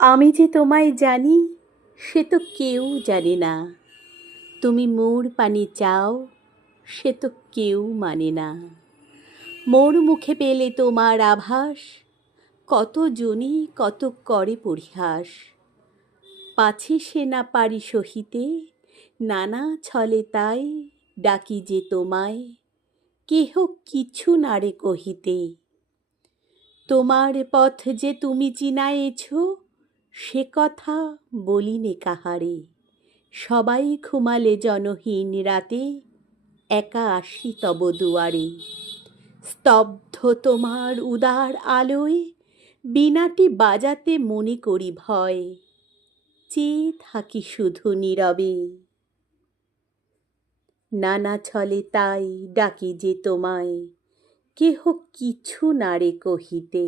আমি যে তোমায় জানি সে তো কেউ জানে না। তুমি মোর পানে চাও সে তো কেউ মানে না। মোর মুখে পেলে তোমার আভাস, কত জনই কত করে পরিহাস। পাছে সে না পারি সহিতে, নানা ছলে তাই ডাকি যে তোমায়, কেহ কিছু নারে কহিতে। তোমার পথ যে তুমি চিনায়েছ, সে কথা বলিনে কাহারে। সবাই ঘুমালে জনহীন রাতে, একা আসি তব দুয়ারে। স্তব্ধ তোমার উদার আলোয়, বীণাটি বাজাতে মনে করি ভয়। চেয়ে থাকি শুধু নীরবে, নানা ছলে তাই ডাকি যে তোমায়, কেহ কিছু নারে কহিতে।